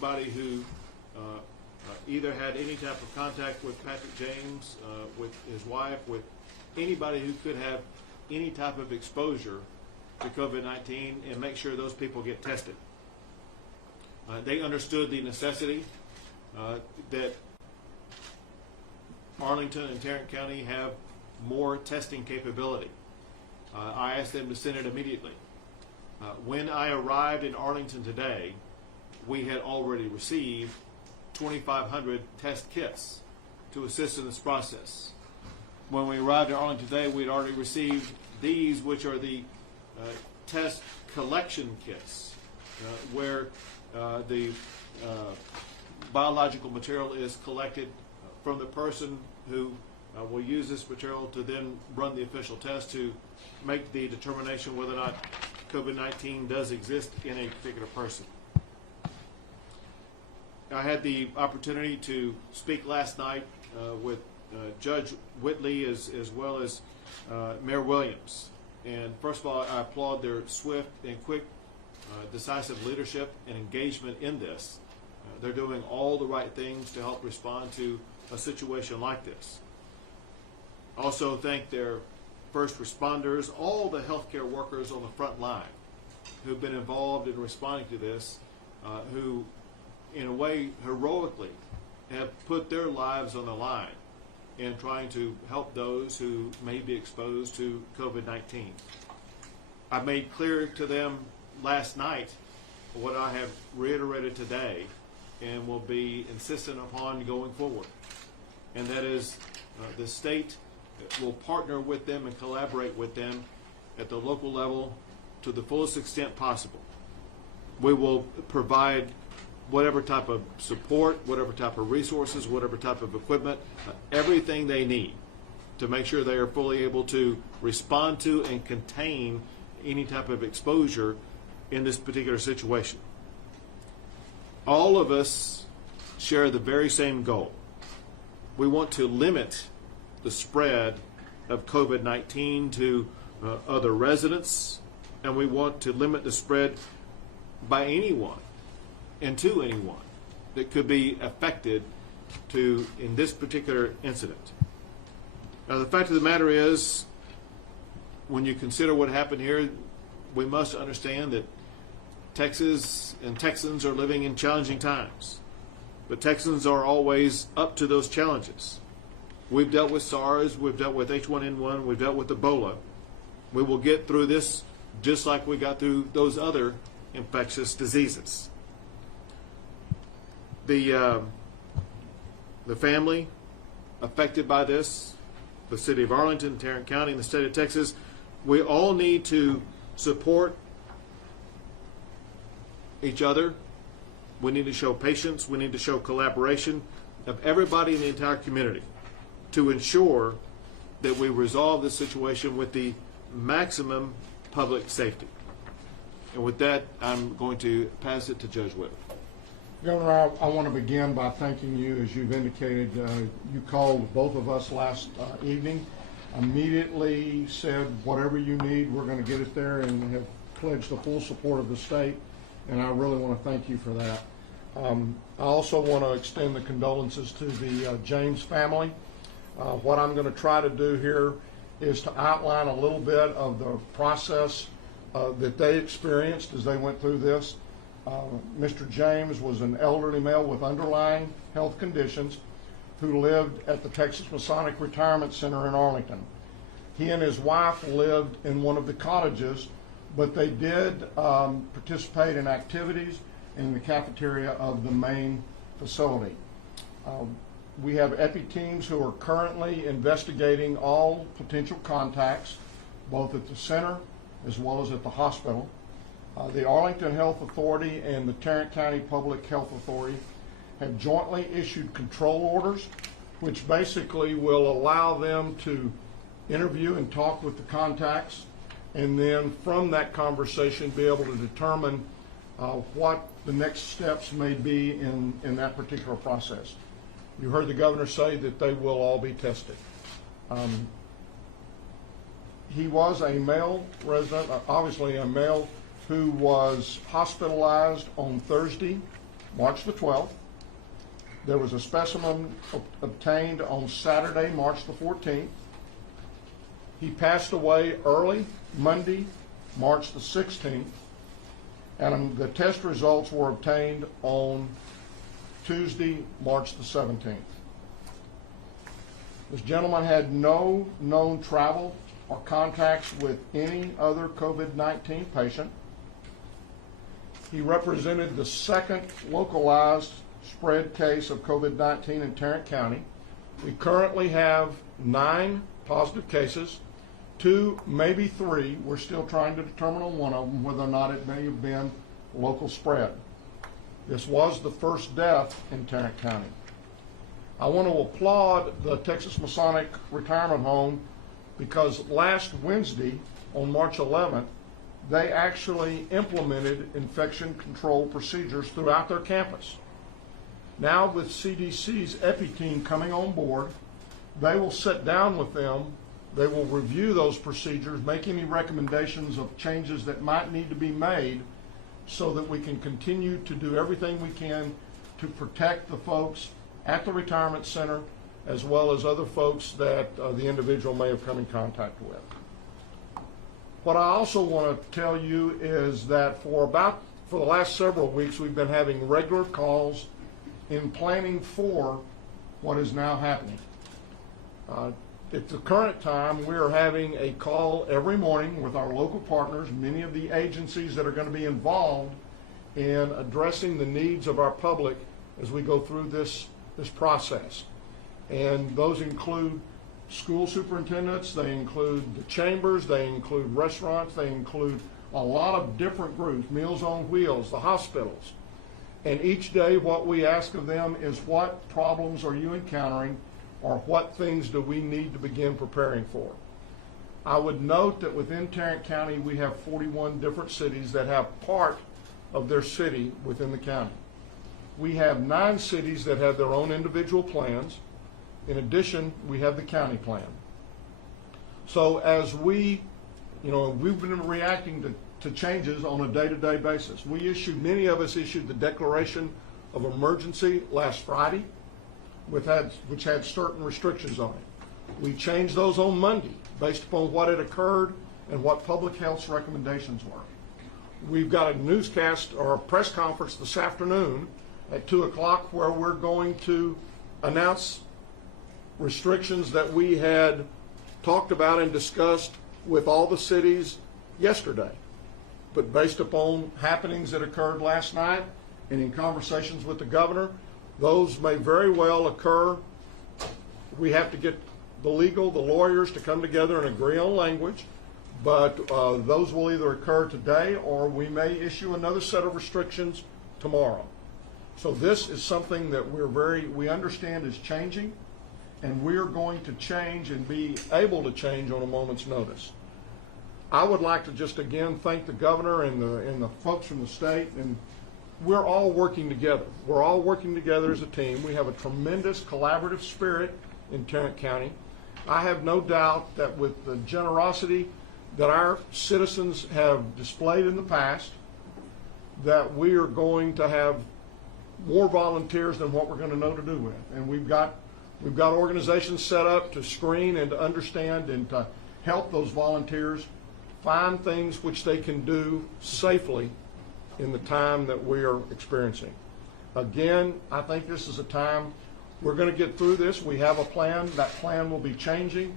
Anybody who either had any type of contact with Patrick James, with his wife, with anybody who could have any type of exposure to COVID-19, and make sure those people get tested. They understood the necessity that Arlington and Tarrant County have more testing capability. I asked them to send it immediately. When I arrived in Arlington today, we had already received 2,500 test kits to assist in this process. When we arrived in Arlington today, we had already received these, which are the test collection kits, where the biological material is collected from the person who will use this material to then run the official test to make the determination whether or not COVID-19 does exist in a particular person. I had the opportunity to speak last night with Judge Whitley as well as Mayor Williams. And first of all, I applaud their swift and quick, decisive leadership and engagement in this. They're doing all the right things to help respond to a situation like this. Also thank their first responders, all the healthcare workers on the front line who've been involved in responding to this, who in a way heroically have put their lives on the line in trying to help those who may be exposed to COVID-19. I made clear to them last night what I have reiterated today and will be insistent upon going forward. And that is the state will partner with them and collaborate with them at the local level to the fullest extent possible. We will provide whatever type of support, whatever type of resources, whatever type of equipment, everything they need to make sure they are fully able to respond to and contain any type of exposure in this particular situation. All of us share the very same goal. We want to limit the spread of COVID-19 to other residents, and we want to limit the spread by anyone and to anyone that could be affected in this particular incident. Now, the fact of the matter is, when you consider what happened here, we must understand that Texas and Texans are living in challenging times. But Texans are always up to those challenges. We've dealt with SARS, we've dealt with H1N1, we've dealt with Ebola. We will get through this just like we got through those other infectious diseases. The family affected by this, the city of Arlington, Tarrant County, and the state of Texas, we all need to support each other. We need to show patience. We need to show collaboration of everybody in the entire community to ensure that we resolve this situation with the maximum public safety. And with that, I'm going to pass it to Judge Whitley. Governor, I want to begin by thanking you. As you've indicated, you called both of us last evening, immediately said whatever you need, we're going to get it there, and have pledged the full support of the state, and I really want to thank you for that. I also want to extend the condolences to the James family. What I'm going to try to do here is to outline a little bit of the process that they experienced as they went through this. Mr. James was an elderly male with underlying health conditions who lived at the Texas Masonic Retirement Center in Arlington. He and his wife lived in one of the cottages, but they did participate in activities in the cafeteria of the main facility. We have EPI teams who are currently investigating all potential contacts, both at the center as well as at the hospital. The Arlington Health Authority and the Tarrant County Public Health Authority have jointly issued control orders, which basically will allow them to interview and talk with the contacts, and then from that conversation be able to determine what the next steps may be in that particular process. You heard the governor say that they will all be tested. He was a male resident, obviously a male, who was hospitalized on Thursday March the 12th. There was a specimen obtained on Saturday, March the 14th. He passed away early Monday, March the 16th, and the test results were obtained on Tuesday, March the 17th. This gentleman had no known travel or contacts with any other COVID-19 patient. He represented the second localized spread case of COVID-19 in Tarrant County. We currently have 9 positive cases, 2, maybe 3. We're still trying to determine on one of them whether or not it may have been local spread. This was the first death in Tarrant County. I want to applaud the Texas Masonic Retirement Home because last Wednesday, on March 11th, they actually implemented infection control procedures throughout their campus. Now with CDC's EPI team coming on board, they will sit down with them, they will review those procedures, make any recommendations of changes that might need to be made so that we can continue to do everything we can to protect the folks at the retirement center as well as other folks that the individual may have come in contact with. What I also want to tell you is that for the last several weeks we've been having regular calls in planning for what is now happening. At the current time, we are having a call every morning with our local partners, many of the agencies that are going to be involved in addressing the needs of our public as we go through this process. And those include school superintendents, they include the chambers, they include restaurants, they include a lot of different groups, Meals on Wheels, the hospitals. And each day what we ask of them is what problems are you encountering or what things do we need to begin preparing for. I would note that within Tarrant County we have 41 different cities that have part of their city within the county. We have 9 cities that have their own individual plans. In addition, we have the county plan. So as we've been reacting to changes on a day-to-day basis. Many of us issued the declaration of emergency last Friday, which had certain restrictions on it. We changed those on Monday based upon what had occurred and what public health's recommendations were. We've got a newscast or a press conference this afternoon at 2 o'clock where we're going to announce restrictions that we had talked about and discussed with all the cities yesterday. But based upon happenings that occurred last night and in conversations with the governor, those may very well occur. We have to get the lawyers to come together and agree on language, but those will either occur today or we may issue another set of restrictions tomorrow. So this is something that we understand is changing, and we're going to change and be able to change on a moment's notice. I would like to just again thank the governor and the folks from the state, and we're all working together. We're all working together as a team. We have a tremendous collaborative spirit in Tarrant County. I have no doubt that with the generosity that our citizens have displayed in the past, that we are going to have more volunteers than what we're going to know to do with. And we've got organizations set up to screen and to understand and to help those volunteers find things which they can do safely in the time that we are experiencing. Again, I think this is a time we're going to get through this. We have a plan. That plan will be changing.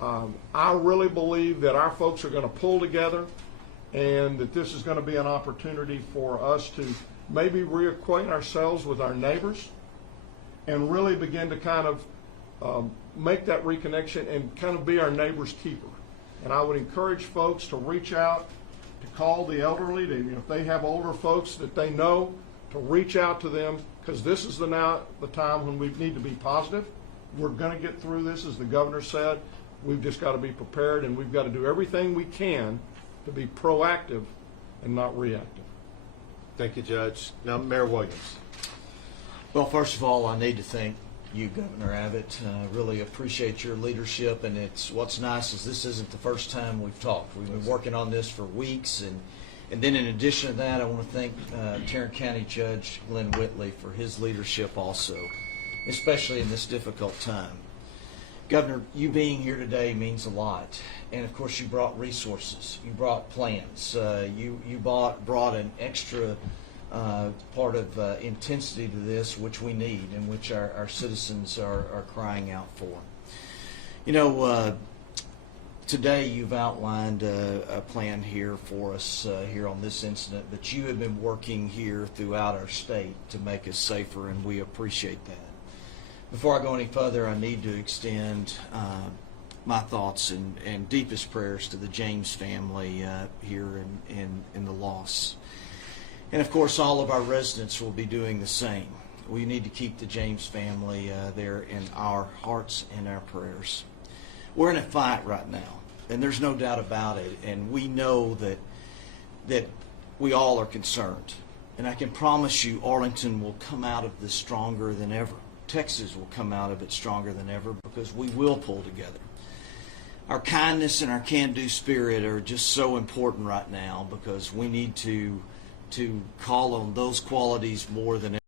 I really believe that our folks are going to pull together and that this is going to be an opportunity for us to maybe reacquaint ourselves with our neighbors and really begin to kind of make that reconnection and kind of be our neighbor's keeper. And I would encourage folks to reach out, to call the elderly, if they have older folks that they know, to reach out to them, because this is the time when we need to be positive. We're going to get through this, as the governor said. We've just got to be prepared, and we've got to do everything we can to be proactive and not reactive. Thank you, Judge. Now, Mayor Williams. Well, first of all, I need to thank you, Governor Abbott. Really appreciate your leadership, and what's nice is this isn't the first time we've talked. We've been working on this for weeks, And then in addition to that, I want to thank Tarrant County Judge Glenn Whitley for his leadership also, especially in this difficult time. Governor, you being here today means a lot. And of course, you brought resources, you brought plans, you brought an extra part of intensity to this, which we need and which our citizens are crying out for. You know, today you've outlined a plan here for us here on this incident, but you have been working here throughout our state to make us safer, and we appreciate that. Before I go any further, I need to extend my thoughts and deepest prayers to the James family here in the loss. And of course, all of our residents will be doing the same. We need to keep the James family there in our hearts and our prayers. We're in a fight right now, and there's no doubt about it. And we know that we all are concerned. And I can promise you, Arlington will come out of this stronger than ever. Texas will come out of it stronger than ever because we will pull together. Our kindness and our can-do spirit are just so important right now because we need to call on those qualities more than ever.